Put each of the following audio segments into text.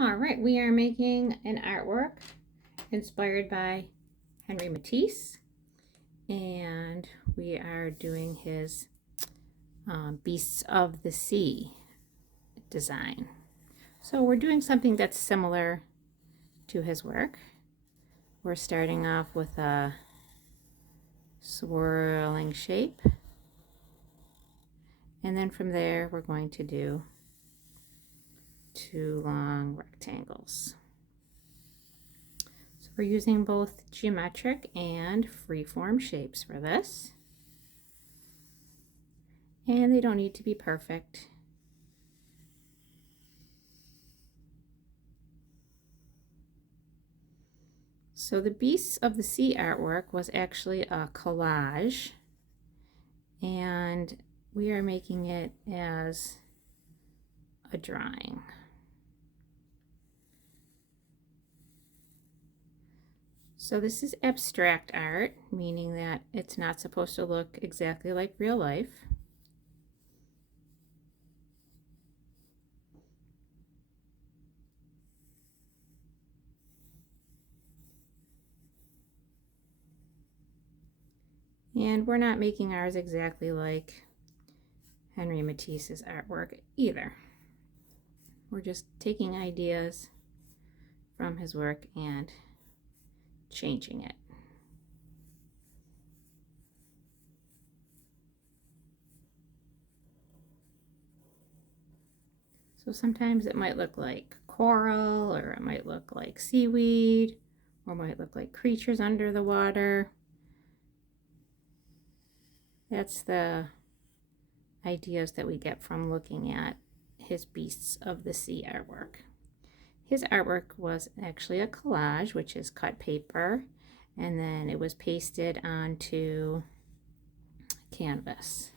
All right, we are making an artwork inspired by Henri Matisse, and we are doing his Beasts of the Sea design. So we're doing something that's similar to his work. We're starting off with a swirling shape, and then from there we're going to do two long rectangles. So we're using both geometric and freeform shapes for this. And they don't need to be perfect. So the Beasts of the Sea artwork was actually a collage, and we are making it as a drawing. So this is abstract art, meaning that it's not supposed to look exactly like real life. And we're not making ours exactly like Henri Matisse's artwork either. We're just taking ideas from his work and changing it. So sometimes it might look like coral, or it might look like seaweed, or it might look like creatures under the water. That's the ideas that we get from looking at his Beasts of the Sea artwork. His artwork was actually a collage, which is cut paper, and then it was pasted onto canvas.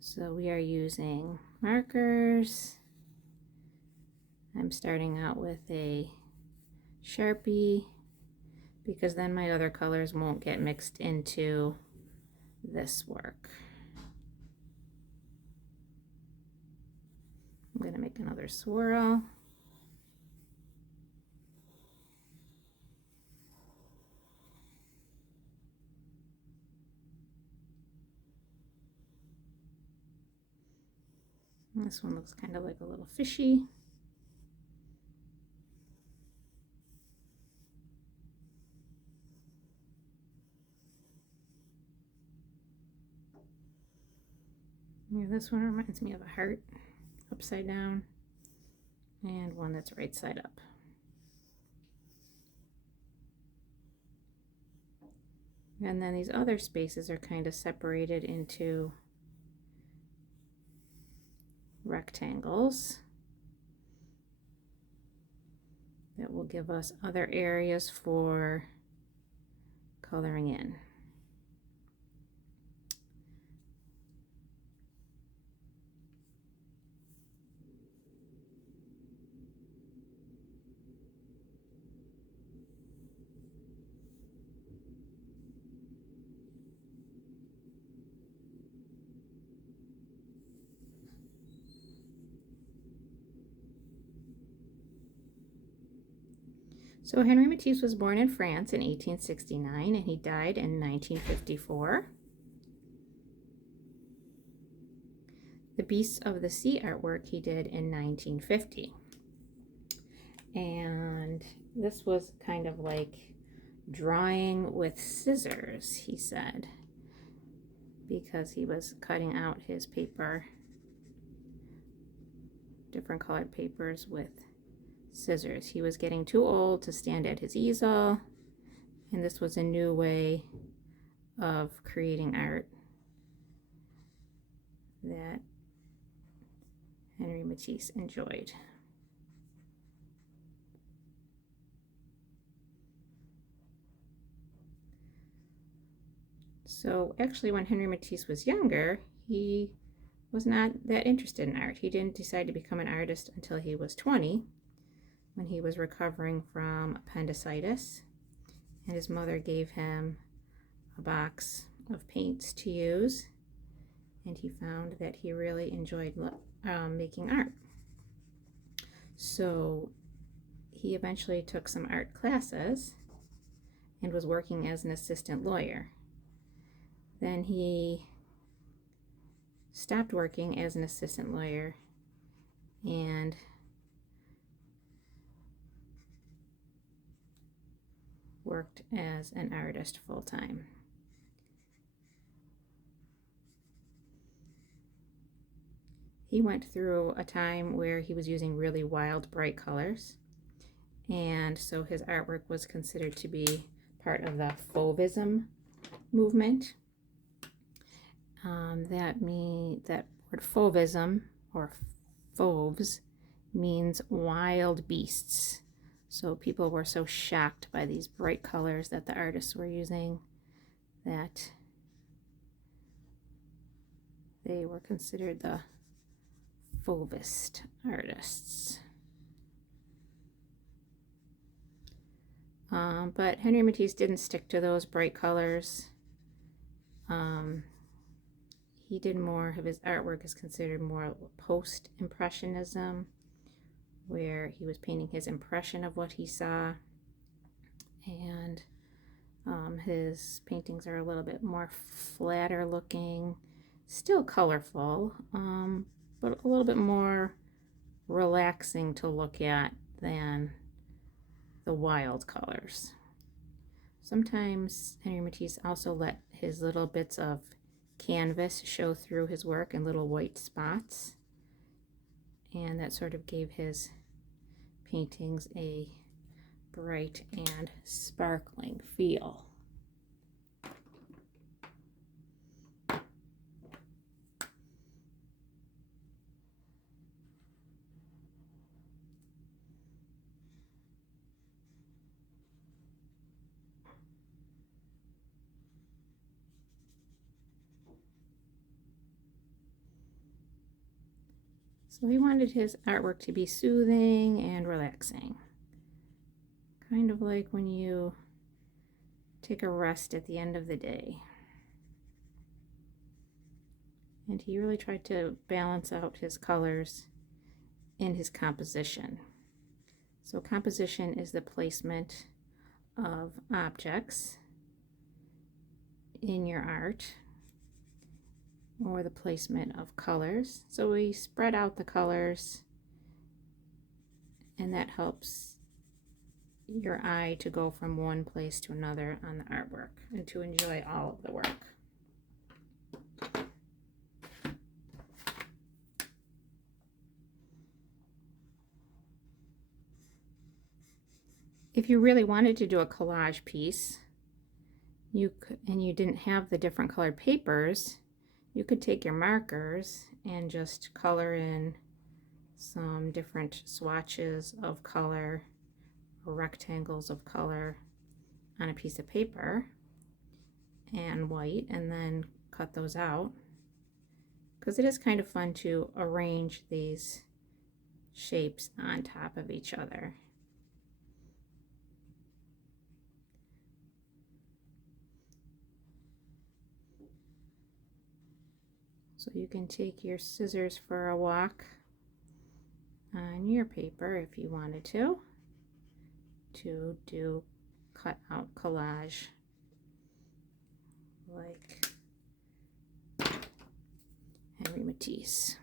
So we are using markers. I'm starting out with a Sharpie because then my other colors won't get mixed into this work. I'm going to make another swirl. And this one looks kind of like a little fishy. Yeah, this one reminds me of a heart upside down, and one that's right side up. And then these other spaces are kind of separated into rectangles that will give us other areas for coloring in. So Henri Matisse was born in France in 1869 and he died in 1954. The Beasts of the Sea artwork he did in 1950. And this was kind of like drawing with scissors, he said, because he was cutting out his paper, different colored papers, with scissors. He was getting too old to stand at his easel, and this was a new way of creating art that Henri Matisse enjoyed. So actually, when Henri Matisse was younger, he was not that interested in art. He didn't decide to become an artist until he was 20, when he was recovering from appendicitis, and his mother gave him a box of paints to use, and he found that he really enjoyed making art. So he eventually took some art classes and was working as an assistant lawyer. Then he stopped working as an assistant lawyer and worked as an artist full-time. He went through a time where he was using really wild, bright colors, and so his artwork was considered to be part of the Fauvism movement. That word Fauvism, or fauves, means wild beasts. So people were so shocked by these bright colors that the artists were using that they were considered the Fauvist artists. But Henri Matisse didn't stick to those bright colors. He did more of his artwork is considered more post-impressionism, where he was painting his impression of what he saw, and his paintings are a little bit more flatter looking, still colorful, but a little bit more relaxing to look at than the wild colors. Sometimes Henri Matisse also let his little bits of canvas show through his work in little white spots, and that sort of gave his paintings a bright and sparkling feel. So he wanted his artwork to be soothing and relaxing. Kind of like when you take a rest at the end of the day. And he really tried to balance out his colors in his composition. So composition is the placement of objects in your art, or the placement of colors. So we spread out the colors, and that helps your eye to go from one place to another on the artwork and to enjoy all of the work. If you really wanted to do a collage piece, and you didn't have the different colored papers, you could take your markers and just color in some different swatches of color or rectangles of color on a piece of paper and white, and then cut those out, because it is kind of fun to arrange these shapes on top of each other. So you can take your scissors for a walk on your paper if you wanted to do cut out collage like Henri Matisse.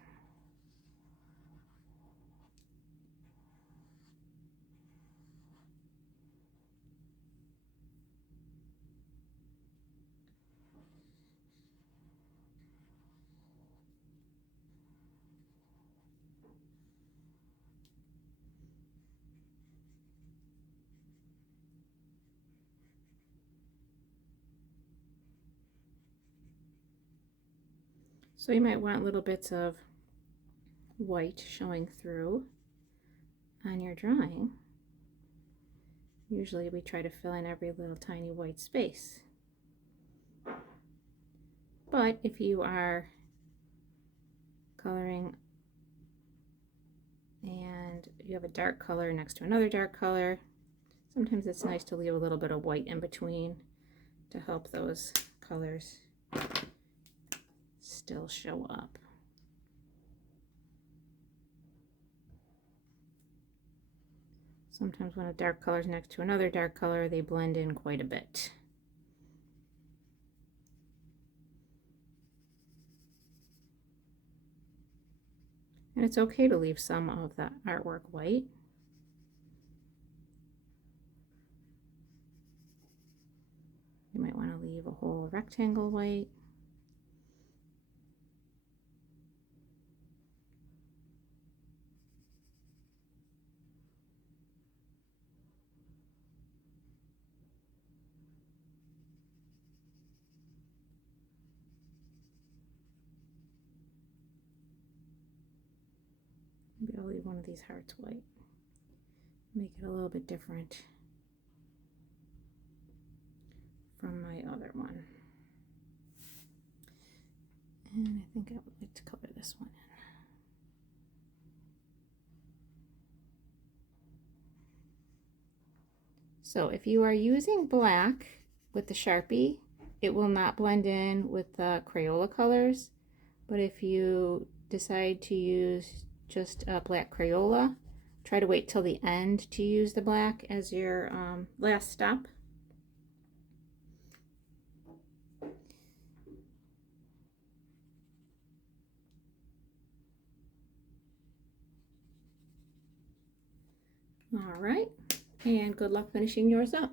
So you might want little bits of white showing through on your drawing. Usually we try to fill in every little tiny white space. But if you are coloring and you have a dark color next to another dark color, sometimes it's nice to leave a little bit of white in between to help those colors still show up. Sometimes when a dark color is next to another dark color, they blend in quite a bit. And it's okay to leave some of the artwork white. You might want to leave a whole rectangle white. Maybe I'll leave one of these hearts white. Make it a little bit different from my other one. And I think I would like to color this one in. So if you are using black with the Sharpie, it will not blend in with the Crayola colors. But if you decide to use just a black Crayola, try to wait till the end to use the black as your last stop. All right, and good luck finishing yours up.